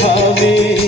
ভাবে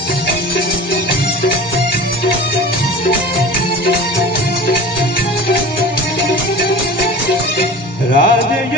ராஜய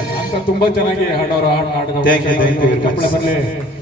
ತುಂಬಾ ಚೆನ್ನಾಗಿ ಹಾಡೋರು ಹಾಡು ಹಾಡಿದ್ರು